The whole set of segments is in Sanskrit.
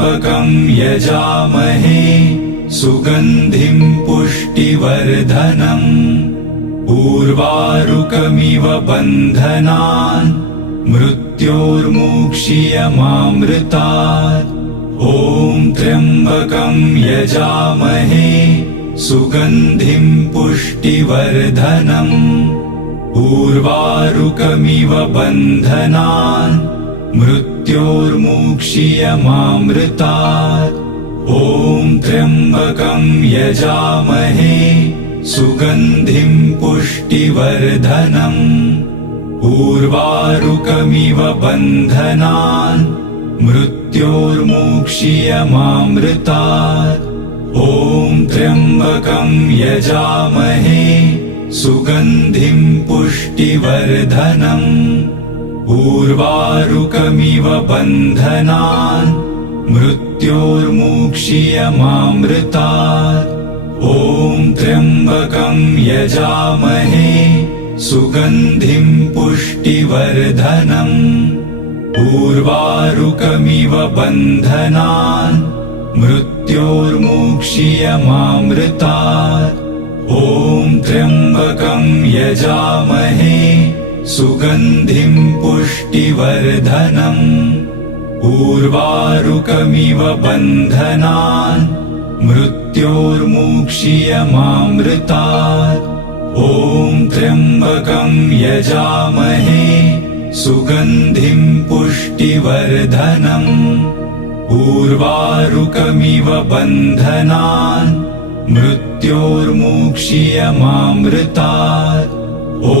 त्र्यम्बकं यजामहे सुगन्धिं पुष्टिवर्धनम् उर्वारुकमिव बन्धनान् मृत्योर्मुक्षीयमामृतात्। ॐ त्र्यम्बकं यजामहे सुगन्धिं पुष्टिवर्धनम् उर्वारुकमिव बन्धनान् मृत्योर्मुक्षीयमामृतात्। ॐ त्र्यम्बकं यजामहे सुगन्धिं पुष्टिवर्धनम् उर्वारुकमिव बन्धनान् मृत्योर्मुक्षीयमामृतात्। ॐ त्र्यम्बकं यजामहे सुगन्धिं पुष्टिवर्धनम् उर्वारुकमिव बन्धनान् मृत्योर्मुक्षीयमामृतात्। ॐ त्र्यम्बकं यजामहे सुगन्धिं पुष्टिवर्धनम् उर्वारुकमिव बन्धनान् मृत्योर्मुक्षीयमामृतात्। ॐ त्र्यम्बकं यजामहे सुगन्धिं पुष्टिवर्धनम् उर्वारुकमिव बन्धनान् मृत्योर्मुक्षीयमामृतात्। ॐ त्र्यम्बकं यजामहे सुगन्धिं पुष्टिवर्धनम् उर्वारुकमिव बन्धनान् मृत्योर्मुक्षीयमामृतात्। ॐ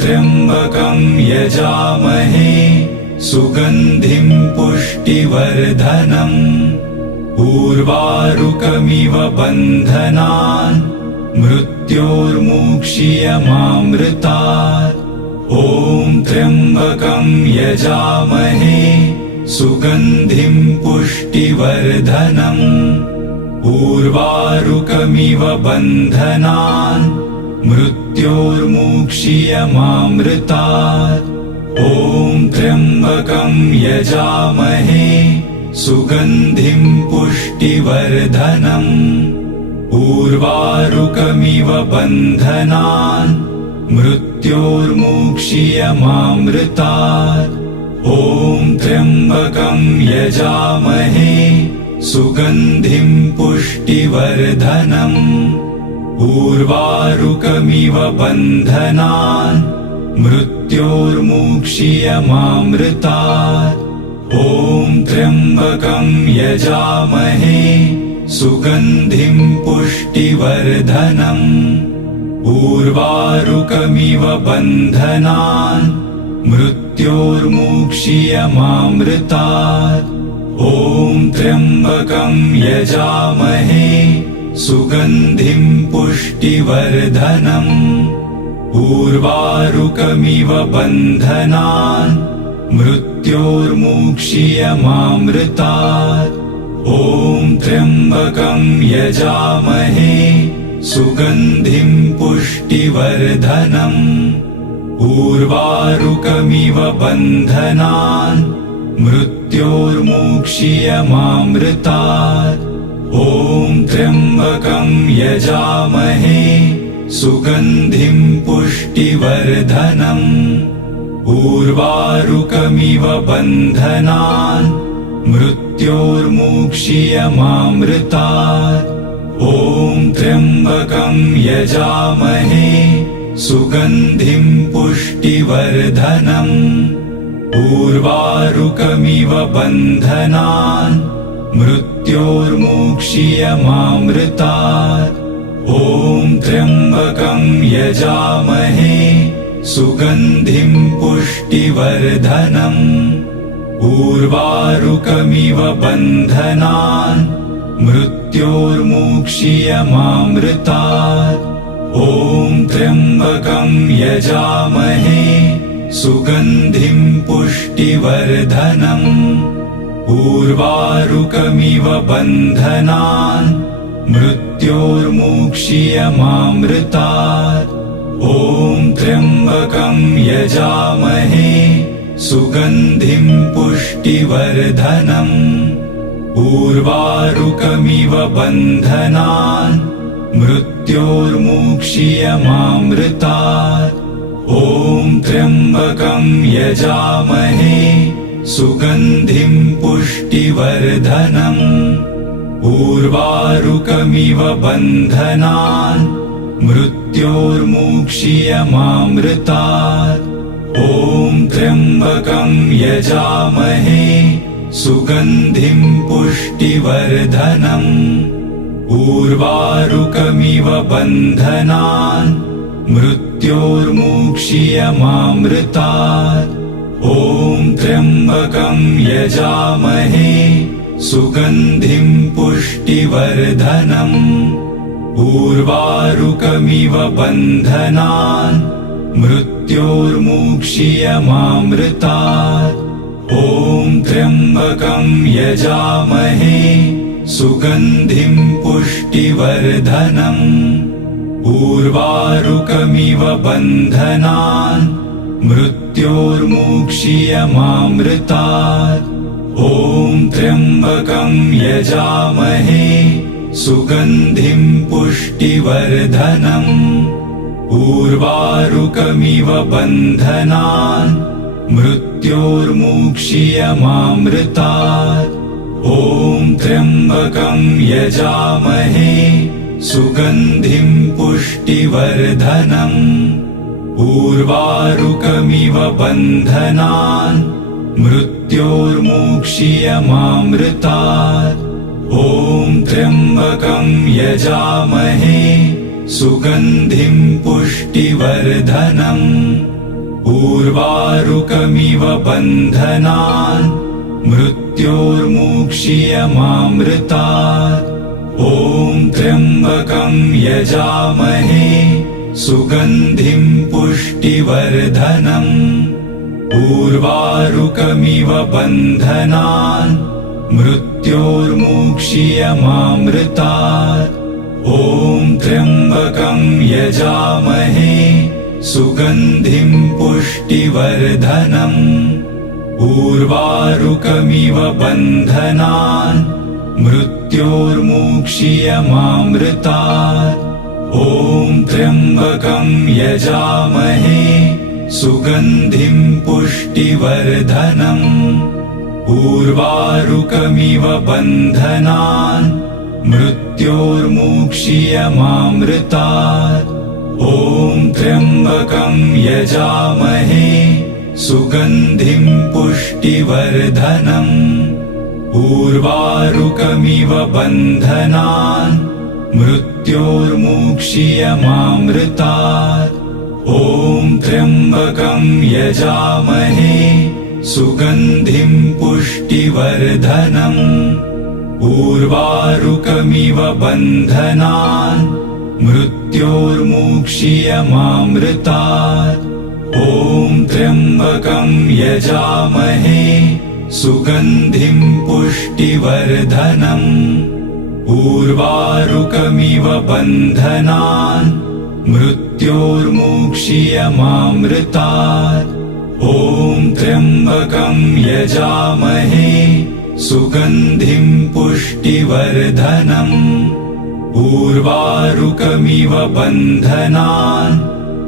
त्र्यम्बकं यजामहे सुगन्धिं पुष्टिवर्धनम् उर्वारुकमिव बन्धनान् मृत्योर्मुक्षीयमामृतात्। ॐ त्र्यम्बकं यजामहे सुगन्धिं पुष्टिवर्धनम् उर्वारुकमिव बन्धनान् मृत्योर्मुक्षीयमामृतात्। ॐ त्र्यम्बकं यजामहे सुगन्धिं पुष्टिवर्धनम् उर्वारुकमिव बन्धनान् मृत्योर्मुक्षीयमामृतात्। ॐ त्र्यम्बकं यजामहे सुगन्धिं पुष्टिवर्धनम् उर्वारुकमिव बन्धनान् मृत्योर्मुक्षीयमामृतात्। ॐ त्र्यम्बकं यजामहे सुगन्धिं पुष्टिवर्धनम् उर्वारुकमिव बन्धनान् मृत्योर्मुक्षीयमामृतात्। ॐ त्र्यम्बकं यजामहे सुगन्धिं पुष्टिवर्धनम् उर्वारुकमिव बन्धनान् मृत्योर्मुक्षीयमामृतात्। ॐ त्र्यम्बकं यजामहे सुगन्धिं पुष्टिवर्धनम् उर्वारुकमिव बन्धनान् मृत्योर्मुक्षीयमामृतात्। ॐ त्र्यम्बकं यजामहे सुगन्धिं पुष्टिवर्धनम् उर्वारुकमिव बन्धनान् मृत्योर्मुक्षीयमामृतात्। ॐ त्र्यम्बकं यजामहे सुगन्धिं पुष्टिवर्धनम् उर्वारुकमिव बन्धनान् मृत्योर्मुक्षीयमामृतात्। ॐ त्र्यम्बकं यजामहे सुगन्धिं पुष्टिवर्धनम् उर्वारुकमिव बन्धनान् मृत्योर्मुक्षीयमामृतात्। ॐ त्र्यम्बकं यजामहे सुगन्धिं पुष्टिवर्धनम् उर्वारुकमिव बन्धनान् मृत्योर्मुक्षीयमामृतात्। ॐ त्र्यम्बकं यजामहे सुगन्धिं पुष्टिवर्धनम् उर्वारुकमिव बन्धनान् मृत्योर्मुक्षीयमामृतात्। ॐ त्र्यम्बकं यजामहे सुगन्धिं पुष्टिवर्धनम्। उर्वारुकमिव बन्धनान् मृत्योर्मुक्षीयमामृतात्। ॐ त्र्यम्बकं यजामहे सुगन्धिं पुष्टिवर्धनम्। उर्वारुकमिव बन्धनान् मृत्योर्मुक्षीयमामृतात्। ॐ त्र्यम्बकं यजामहे सुगन्धिं पुष्टिवर्धनम्। उर्वारुकमिव बन्धनान् मृत्योर्मुक्षीयमामृतात्। ॐ त्र्यम्बकं यजामहे सुगन्धिं पुष्टिवर्धनम्। उर्वारुकमिव बन्धनान् मृत्योर्मुक्षीयमामृतात्। ॐ त्र्यम्बकं यजामहे सुगन्धिं पुष्टिवर्धनम्। उर्वारुकमिव बन्धनान् मृत्योर्मुक्षीयमामृतात्। ॐ त्र्यम्बकं यजामहे सुगन्धिं पुष्टिवर्धनम्। उर्वारुकमिव बन्धनान् मृत्योर्मुक्षीयमामृतात्। ॐ त्र्यम्बकं यजामहे सुगन्धिं पुष्टिवर्धनम्। उर्वारुकमिव बन्धनान् मृत्योर्मुक्षीयमामृतात्। ॐ त्र्यम्बकं यजामहे सुगन्धिं पुष्टिवर्धनम्। उर्वारुकमिव बन्धनान् मृत्योर्मुक्षीयमामृतात्। ॐ त्र्यम्बकं यजामहे सुगन्धिं पुष्टिवर्धनम्। उर्वारुकमिव बन्धनान् मृत्योर्मुक्षीयमामृतात्। ॐ त्र्यम्बकं यजामहे सुगन्धिं पुष्टिवर्धनम्। उर्वारुकमिव बन्धनान् मृत्योर्मुक्षीयमामृतात्। ॐ त्र्यम्बकं यजामहे सुगन्धिं पुष्टिवर्धनम्। उर्वारुकमिव बन्धनान् मृत्योर्मुक्षीयमामृतात्। ॐ त्र्यम्बकं यजामहे सुगन्धिं पुष्टिवर्धनम्। उर्वारुकमिव बन्धनान् मृत्योर्मुक्षीयमामृतात्। ॐ त्र्यम्बकं यजामहे सुगन्धिं पुष्टिवर्धनम्। उर्वारुकमिव बन्धनान् मृत्योर्मुक्षीयमामृतात्। ॐ त्र्यम्बकं यजामहे सुगन्धिं पुष्टिवर्धनम्। उर्वारुकमिव बन्धनान्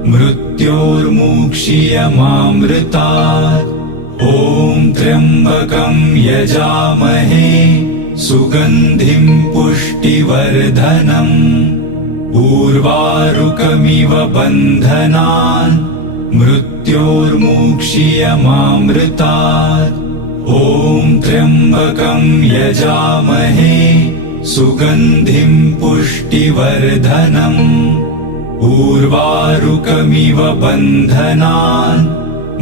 मृत्योर्मुक्षीयमामृतात्। ॐ त्र्यम्बकं यजामहे सुगन्धिं पुष्टिवर्धनम्। उर्वारुकमिव बन्धनान् मृत्योर्मुक्षीयमामृतात्। ॐ त्र्यम्बकं यजामहे सुगन्धिं पुष्टिवर्धनम्। उर्वारुकमिव बन्धनान्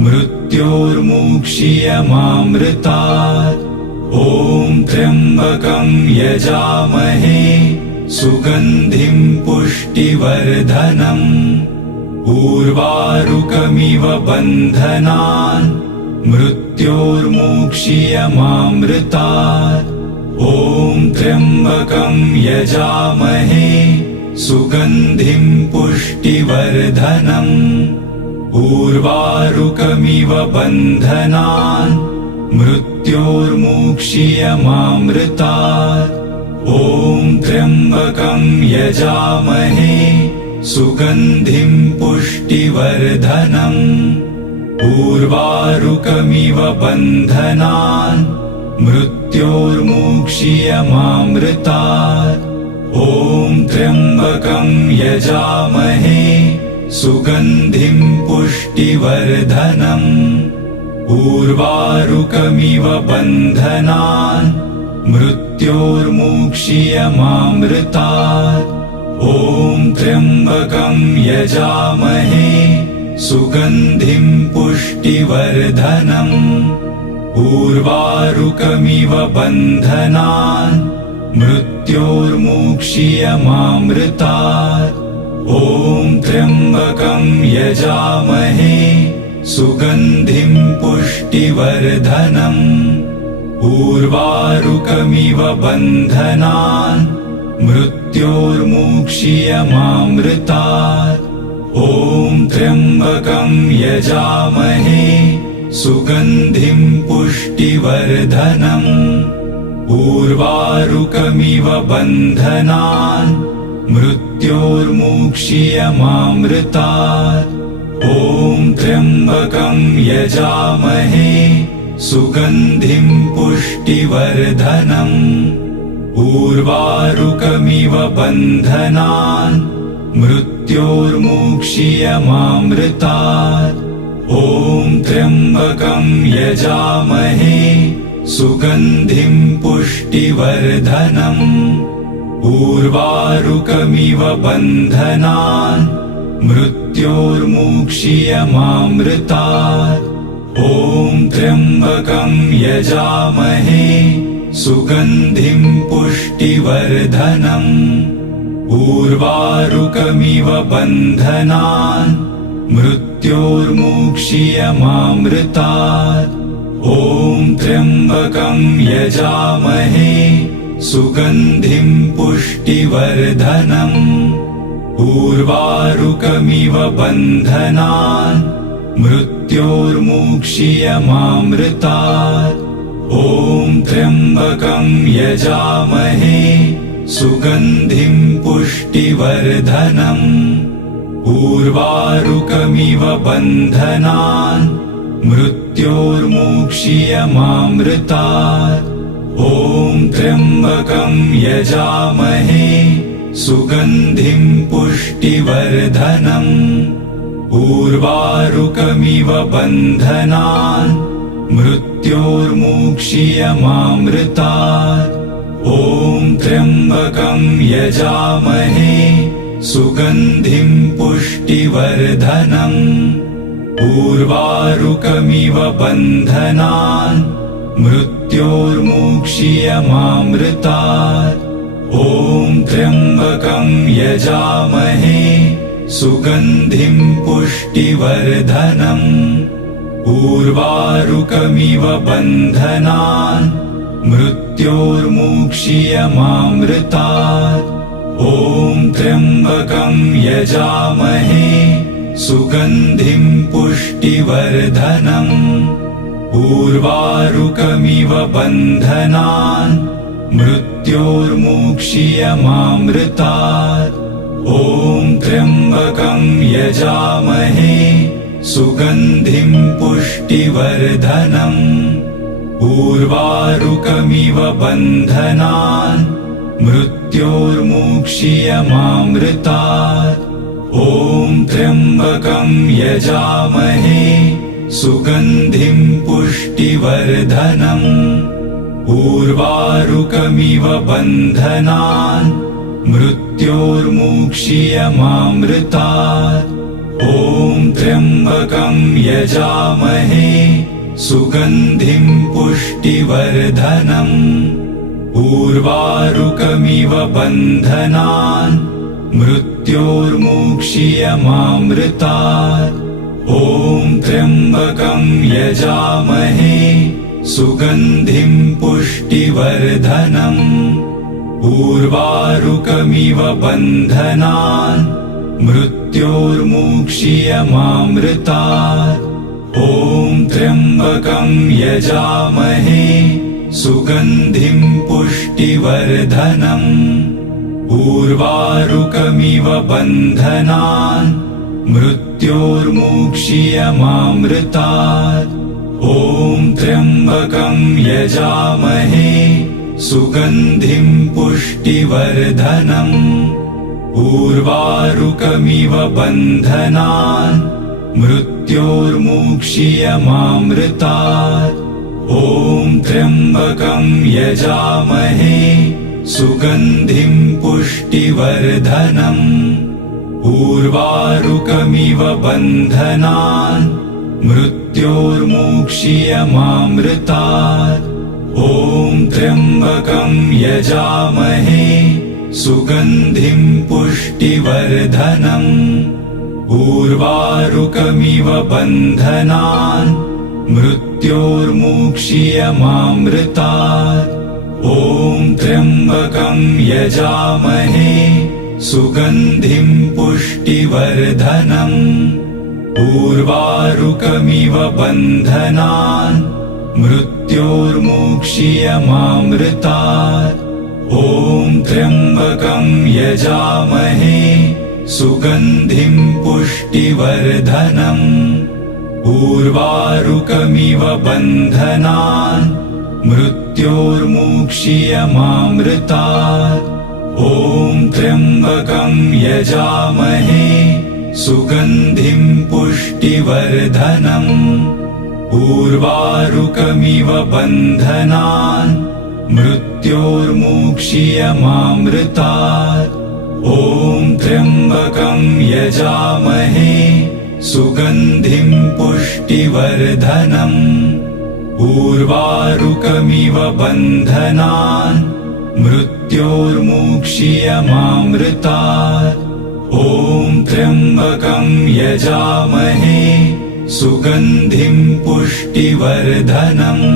मृत्योर्मुक्षीयमामृतात्। ॐ त्र्यम्बकं यजामहे सुगन्धिं पुष्टिवर्धनम्। उर्वारुकमिव बन्धनान् मृत्योर्मुक्षीयमामृतात्। ॐ त्र्यम्बकं यजामहे सुगन्धिं पुष्टिवर्धनम्। उर्वारुकमिव बन्धनान् मृत्योर्मुक्षीयमामृतात्। ॐ त्र्यम्बकं यजामहे सुगन्धिं पुष्टिवर्धनम्। उर्वारुकमिव बन्धनान् मृत्योर्मुक्षीयमामृतात्। ॐ त्र्यम्बकं यजामहे सुगन्धिं पुष्टिवर्धनम्। उर्वारुकमिव बन्धनान् मृत्योर्मुक्षीयमामृतात्। ॐ त्र्यम्बकं यजामहे सुगन्धिं पुष्टिवर्धनम्। उर्वारुकमिव बन्धनान् मृत्योर्मुक्षीयमामृतात्। ॐ त्र्यम्बकं यजामहे सुगन्धिं पुष्टिवर्धनम्। उर्वारुकमिव बन्धनान् मृत्योर्मुक्षीयमामृतात्। ॐ त्र्यम्बकं यजामहे सुगन्धिं पुष्टिवर्धनम्। उर्वारुकमिव बन्धनान् मृत्योर्मुक्षीयमामृतात्। ॐ त्र्यम्बकं यजामहे सुगन्धिं पुष्टिवर्धनम्। उर्वारुकमिव बन्धनान् मृत्योर्मुक्षीयमामृतात्। ॐ त्र्यम्बकं यजामहे सुगन्धिं पुष्टिवर्धनम्। उर्वारुकमिव बन्धनान् मृत्योर्मुक्षीयमामृतात्। ॐ त्र्यम्बकं यजामहे सुगन्धिं पुष्टिवर्धनम्। उर्वारुकमिव बन्धनान् मृत्योर्मुक्षीयमामृतात्। ॐ त्र्यम्बकं यजामहे सुगन्धिं पुष्टिवर्धनम्। उर्वारुकमिव बन्धनान् मृत्योर्मुक्षीयमामृतात्। ॐ त्र्यम्बकं यजामहे सुगन्धिं पुष्टिवर्धनम्। उर्वारुकमिव बन्धनान् मृत्योर्मुक्षीयमामृतात्। ॐ त्र्यम्बकं यजामहे सुगन्धिं पुष्टिवर्धनम्। उर्वारुकमिव बन्धनान् मृत्योर्मुक्षीयमामृतात्। ॐ त्र्यम्बकं यजामहे सुगन्धिं पुष्टिवर्धनम्। उर्वारुकमिव बन्धनान् मृत्योर्मुक्षीयमामृतात्। ॐ त्र्यम्बकं यजामहे सुगन्धिं पुष्टिवर्धनम्। उर्वारुकमिव बन्धनान् मृत्योर्मुक्षीयमामृतात्। ॐ त्र्यम्बकं यजामहे सुगन्धिं पुष्टिवर्धनम्। उर्वारुकमिव बन्धनान् मृत्योर्मुक्षीयमामृतात्। ॐ त्र्यम्बकं यजामहे सुगन्धिं पुष्टिवर्धनम्। उर्वारुकमिव बन्धनान् मृत्योर्मुक्षीयमामृतात्। ॐ त्र्यम्बकं यजामहे सुगन्धिं पुष्टिवर्धनम्। उर्वारुकमिव बन्धनान् मृत्योर्मुक्षीयमामृतात्। ॐ त्र्यम्बकं यजामहे सुगन्धिं पुष्टिवर्धनम्। उर्वारुकमिव बन्धनान् मृत्योर्मुक्षीयमामृतात्। ॐ त्र्यम्बकं यजामहे सुगन्धिं पुष्टिवर्धनम्। उर्वारुकमिव बन्धनान् मृत्योर्मुक्षीयमामृतात्। ॐ त्र्यम्बकं यजामहे सुगन्धिं पुष्टिवर्धनम् उर्वारुकमिव बन्धनान् मृत्योर्मुक्षीयमामृतात् ॐ त्र्यम्बकं यजामहे सुगन्धिं पुष्टिवर्धनम् उर्वारुकमिव बन्धनान् मृत्योर्मुक्षीयमामृतात् ॐ त्र्यम्बकं यजामहे सुगन्धिं पुष्टिवर्धनम् उर्वारुकमिव बन्धनान् मृत्योर्मुक्षीयमामृतात् ॐ त्र्यम्बकं यजामहे सुगन्धिं पुष्टिवर्धनम् उर्वारुकमिव बन्धनान् मृत्योर्मुक्षीयमामृतात् ॐ त्र्यम्बकं यजामहे सुगन्धिं पुष्टिवर्धनम् उर्वारुकमिव बन्धनान् मृत्योर्मुक्षीयमामृतात् ॐ त्र्यम्बकं यजामहे सुगन्धिं पुष्टिवर्धनम् उर्वारुकमिव बन्धनान् मृत्योर्मुक्षीयमामृतात् ॐ त्र्यम्बकं यजामहे सुगन्धिं पुष्टिवर्धनम् उर्वारुकमिव बन्धनान् मृत्योर्मुक्षीयमामृतात् ॐ त्र्यम्बकं यजामहे सुगन्धिं पुष्टिवर्धनम् उर्वारुकमिव बन्धनान् मृत्योर्मुक्षीयमामृतात् ॐ त्र्यम्बकं यजामहे सुगन्धिं पुष्टिवर्धनम्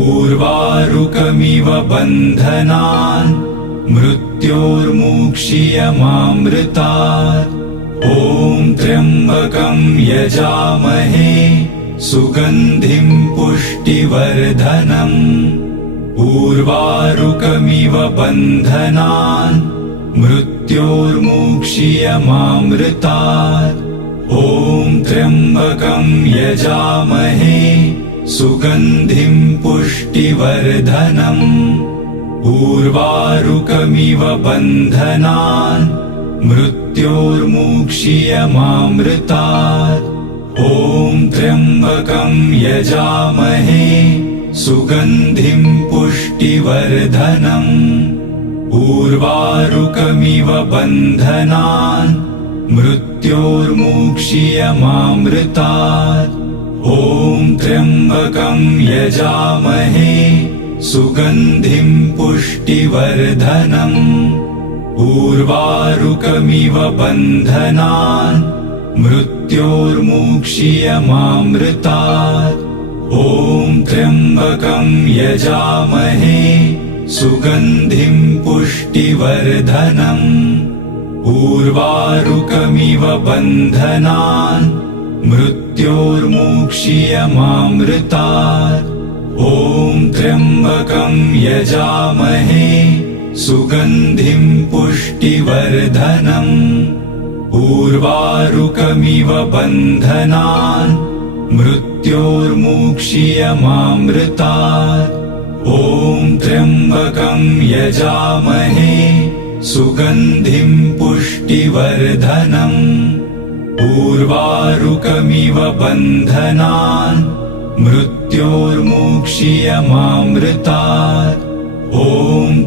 उर्वारुकमिव बन्धनान् मृत्योर्मुक्षीयमामृतात् ॐ त्र्यम्बकं यजामहे सुगन्धिं पुष्टिवर्धनम् उर्वारुकमिव बन्धनान् मृत्योर्मुक्षीयमामृतात् ॐ त्र्यम्बकं यजामहे सुगन्धिं पुष्टिवर्धनम् उर्वारुकमिव बन्धनान् मृत्योर्मुक्षीयमामृतात् ॐ त्र्यम्बकं यजामहे सुगन्धिं पुष्टिवर्धनम् उर्वारुकमिव बन्धनान् मृत्योर्मुक्षीयमामृतात् ॐ त्र्यम्बकं यजामहे सुगन्धिं पुष्टिवर्धनम् उर्वारुकमिव बन्धनान् मृत्योर्मुक्षीयमामृतात् ॐ त्र्यम्बकं यजामहे सुगन्धिं पुष्टिवर्धनम् उर्वारुकमिव बन्धनान् मृत्योर्मुक्षीयमामृतात् ॐ त्र्यम्बकं यजामहे सुगन्धिं पुष्टिवर्धनम् उर्वारुकमिव बन्धनान् मृत्योर्मुक्षीयमामृतात् ॐ त्र्यम्बकं यजामहे सुगन्धिं पुष्टिवर्धनम् उर्वारुकमिव बन्धनान् मृत्योर्मुक्षीयमामृतात् ॐ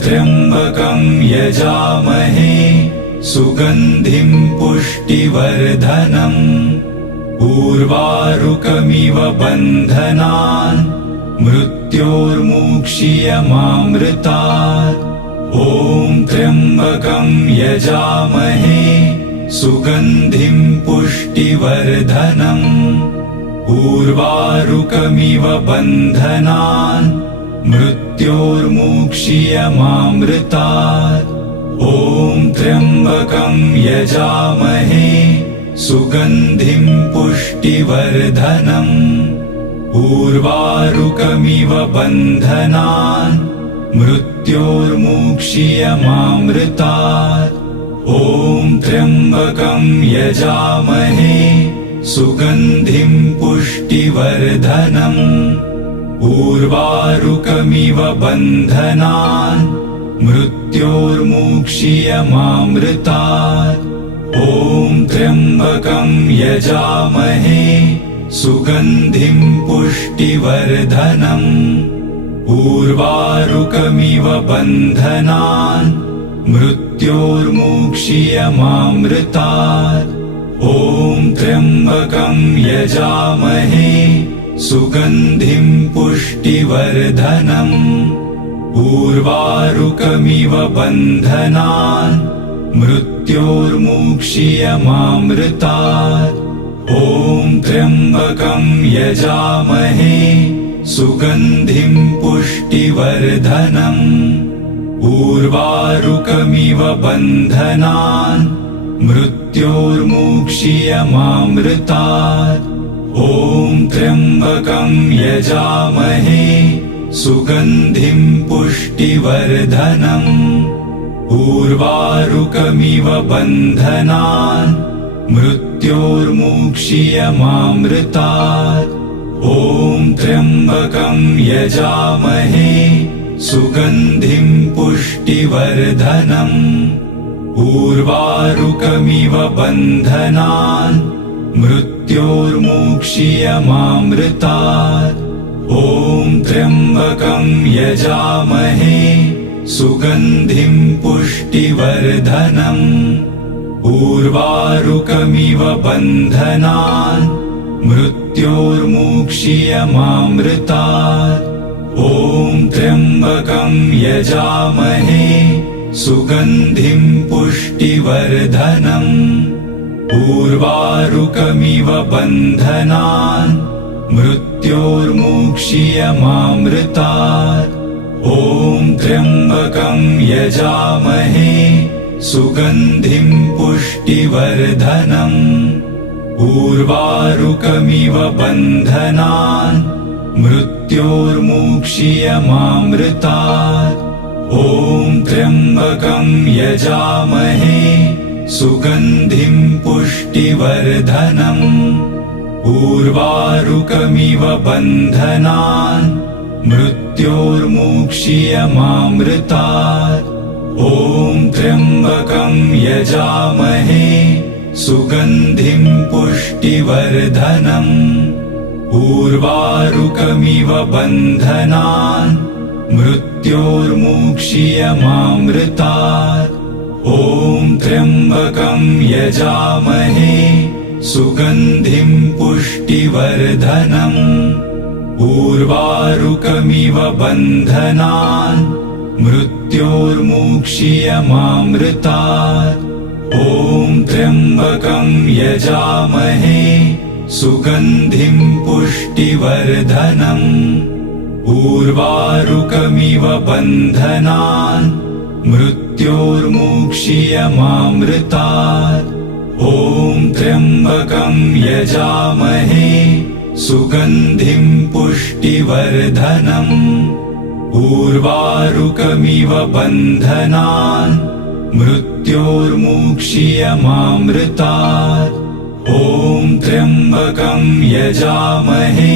त्र्यम्बकं यजामहे सुगन्धिं पुष्टिवर्धनम् उर्वारुकमिव बन्धनान् मृत्योर्मुक्षीयमामृतात् ॐ त्र्यम्बकं यजामहे सुगन्धिं पुष्टिवर्धनम् उर्वारुकमिव बन्धनान् मृत्योर्मुक्षीयमामृतात् ॐ त्र्यम्बकं यजामहे सुगन्धिं पुष्टिवर्धनम् उर्वारुकमिव बन्धनान् मृत्योर्मुक्षीयमामृतात् ॐ त्र्यम्बकं यजामहे सुगन्धिं पुष्टिवर्धनम् उर्वारुकमिव बन्धनान् मृत्योर्मुक्षीयमामृतात् ॐ त्र्यम्बकं यजामहे सुगन्धिं पुष्टिवर्धनम् उर्वारुकमिव बन्धनान् मृत्योर्मुक्षीयमामृतात् ॐ त्र्यम्बकं यजामहे सुगन्धिं पुष्टिवर्धनम् उर्वारुकमिव बन्धनान् मृत्योर्मुक्षीयमामृतात् ॐ त्र्यम्बकं यजामहे सुगन्धिं पुष्टिवर्धनम् उर्वारुकमिव बन्धनान् मृत्योर्मुक्षीयमामृतात् ॐ त्र्यम्बकं यजामहे सुगन्धिं पुष्टिवर्धनम् उर्वारुकमिव बन्धनान् मृत्योर्मुक्षीयमामृतात् ॐ त्र्यम्बकं यजामहे सुगन्धिं पुष्टिवर्धनम् उर्वारुकमिव बन्धनान् मृत्योर्मुक्षीयमामृतात् ॐ त्र्यम्बकं यजामहे सुगन्धिं पुष्टिवर्धनम् उर्वारुकमिव बन्धनान् मृत्योर्मुक्षीयमामृतात् ॐ त्र्यम्बकं यजामहे सुगन्धिं पुष्टिवर्धनम् उर्वारुकमिव बन्धनान् मृत्योर्मुक्षीयमामृतात् ॐ त्र्यम्बकं यजामहे सुगन्धिं पुष्टिवर्धनम् उर्वारुकमिव बन्धनान् मृत्योर्मुक्षीयमामृतात् ॐ त्र्यम्बकं यजामहे सुगन्धिं पुष्टिवर्धनम् उर्वारुकमिव बन्धनान् मृत्योर्मुक्षीयमामृतात् ॐ त्र्यम्बकं यजामहे सुगन्धिं पुष्टिवर्धनम् उर्वारुकमिव बन्धनान् मृत्योर्मुक्षीयमामृतात् ॐ त्र्यम्बकं यजामहे सुगन्धिं पुष्टिवर्धनम् उर्वारुकमिव बन्धनान् मृत्योर्मुक्षीयमामृतात् ॐ त्र्यम्बकं यजामहे सुगन्धिं पुष्टिवर्धनम् उर्वारुकमिव बन्धनान् मृत्योर्मुक्षीयमामृतात् ॐ त्र्यम्बकं यजामहे सुगन्धिं पुष्टिवर्धनम् उर्वारुकमिव बन्धनान् मृत्योर्मुक्षीयमामृतात् ॐ त्र्यम्बकं यजामहे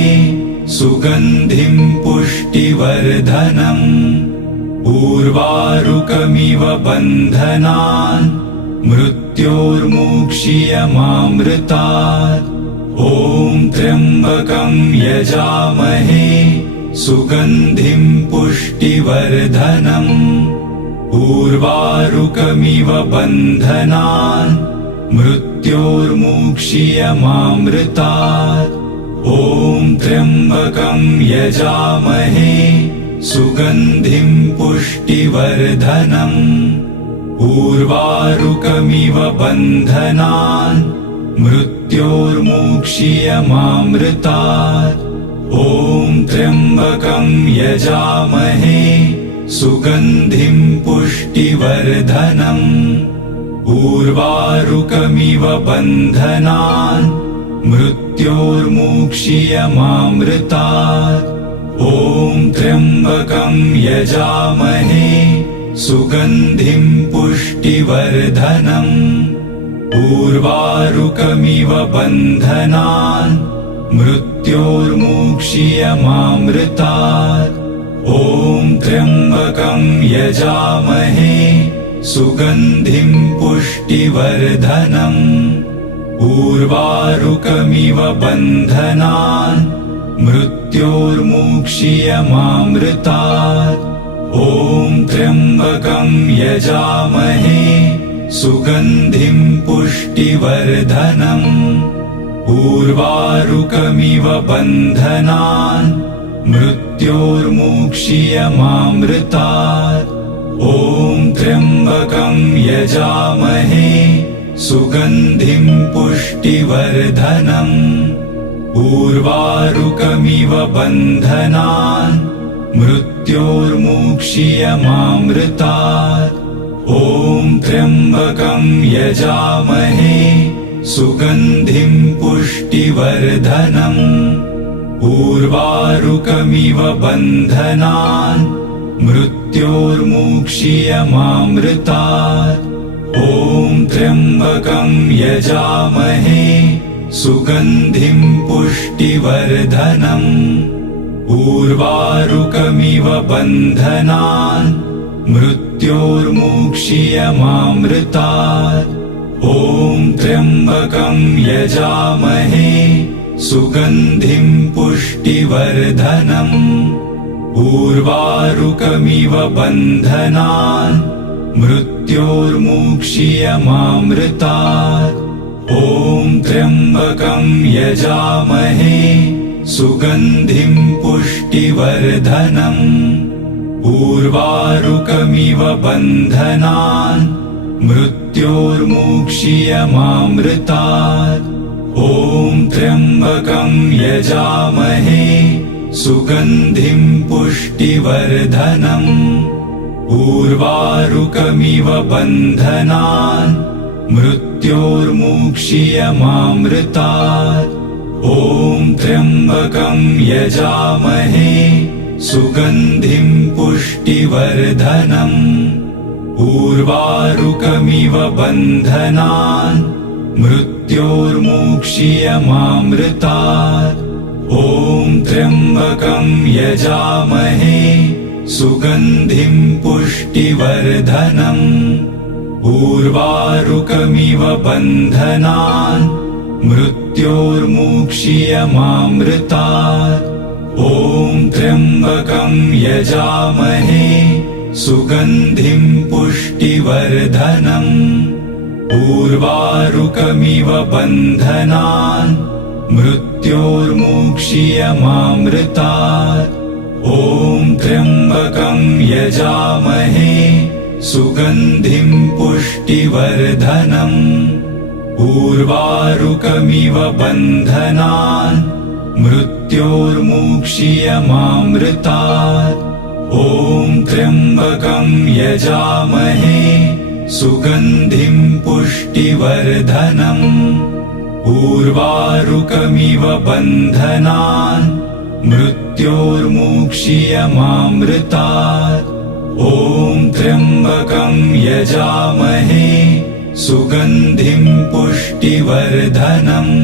सुगन्धिं पुष्टिवर्धनम् उर्वारुकमिव बन्धनान् मृत्योर्मुक्षीयमामृतात् ॐ त्र्यम्बकं यजामहे सुगन्धिं पुष्टिवर्धनम् उर्वारुकमिव बन्धनान् मृत्योर्मुक्षीयमामृतात् ॐ त्र्यम्बकं यजामहे सुगन्धिं पुष्टिवर्धनम् उर्वारुकमिव बन्धनान् मृत्योर्मुक्षीयमामृतात् ॐ त्र्यम्बकं यजामहे सुगन्धिं पुष्टिवर्धनम् उर्वारुकमिव बन्धनान् मृत्योर्मुक्षीयमामृतात्। ॐ त्र्यम्बकं यजामहे सुगन्धिं पुष्टिवर्धनम्। उर्वारुकमिव बन्धनान् मृत्योर्मुक्षीयमामृतात्। ॐ त्र्यम्बकं यजामहे सुगन्धिं पुष्टिवर्धनम्। उर्वारुकमिव बन्धनान् मृत्योर्मुक्षीयमामृतात्। ॐ त्र्यम्बकं यजामहे सुगन्धिं पुष्टिवर्धनम्। उर्वारुकमिव बन्धनान् मृत्योर्मुक्षीयमामृतात्। ॐ त्र्यम्बकं यजामहे सुगन्धिं पुष्टिवर्धनम्। उर्वारुकमिव बन्धनान् मृत्योर्मुक्षीयमामृतात्। ॐ त्र्यम्बकं यजामहे सुगन्धिं पुष्टिवर्धनम्। उर्वारुकमिव बन्धनान् मृत्योर्मुक्षीयमामृतात्। ॐ त्र्यम्बकं यजामहे सुगन्धिं पुष्टिवर्धनम्। उर्वारुकमिव बन्धनान् मृत्योर्मुक्षीयमामृतात्। ॐ त्र्यम्बकं यजामहे सुगन्धिं पुष्टिवर्धनम्। उर्वारुकमिव बन्धनान् मृत्योर्मुक्षीयमामृतात्। ॐ त्र्यम्बकं यजामहे सुगन्धिं पुष्टिवर्धनम्। उर्वारुकमिव बन्धनान् मृत्योर्मुक्षीयमामृतात्। ॐ त्र्यम्बकं यजामहे सुगन्धिं पुष्टिवर्धनम्। उर्वारुकमिव बन्धनान् मृत्योर्मुक्षीयमामृतात्। ॐ त्र्यम्बकं यजामहे सुगन्धिं पुष्टिवर्धनम्। उर्वारुकमिव बन्धनान् मृत्योर्मुक्षीयमामृतात्। ॐ त्र्यम्बकं यजामहे सुगन्धिं पुष्टिवर्धनम्। उर्वारुकमिव बन्धनान् मृत्योर्मुक्षीयमामृतात्। ॐ त्र्यम्बकं यजामहे सुगन्धिं पुष्टिवर्धनम्। उर्वारुकमिव बन्धनान् मृत्योर्मुक्षीयमामृतात्। ॐ त्र्यम्बकं यजामहे सुगन्धिं पुष्टिवर्धनम्। उर्वारुकमिव बन्धनान् मृत्योर्मुक्षीयमामृतात्। ॐ त्र्यम्बकं यजामहे सुगन्धिं पुष्टिवर्धनम्। उर्वारुकमिव बन्धनान् मृत्योर्मुक्षीयमामृतात्। ॐ त्र्यम्बकं यजामहे सुगन्धिं पुष्टिवर्धनम्।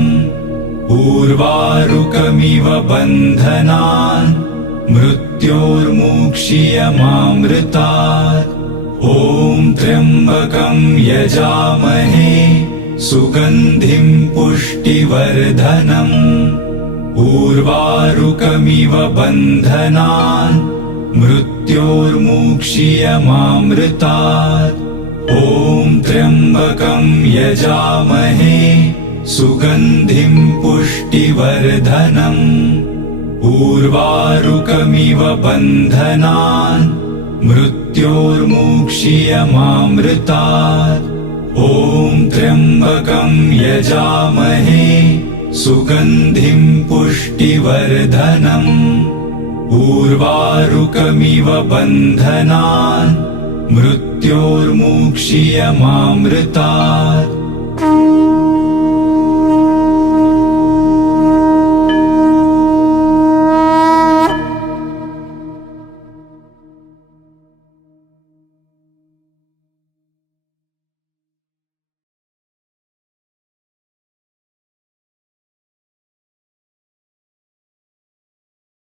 उर्वारुकमिव बन्धनान् मृत्योर्मुक्षीयमामृतात्। ॐ त्र्यम्बकं यजामहे सुगन्धिं पुष्टिवर्धनम्। उर्वारुकमिव बन्धनान् मृत्योर्मुक्षीयमामृतात्। ॐ त्र्यम्बकं यजामहे सुगन्धिं पुष्टिवर्धनम्। उर्वारुकमिव बन्धनान् मृत्योर्मुक्षीयमामृतात्। ॐ त्र्यम्बकं यजामहे सुगन्धिं पुष्टिवर्धनम्। उर्वारुकमिव बन्धनान् मृत्योर्मुक्षीयमामृतात्। मृत्योर्मुक्षीयमामृतात्।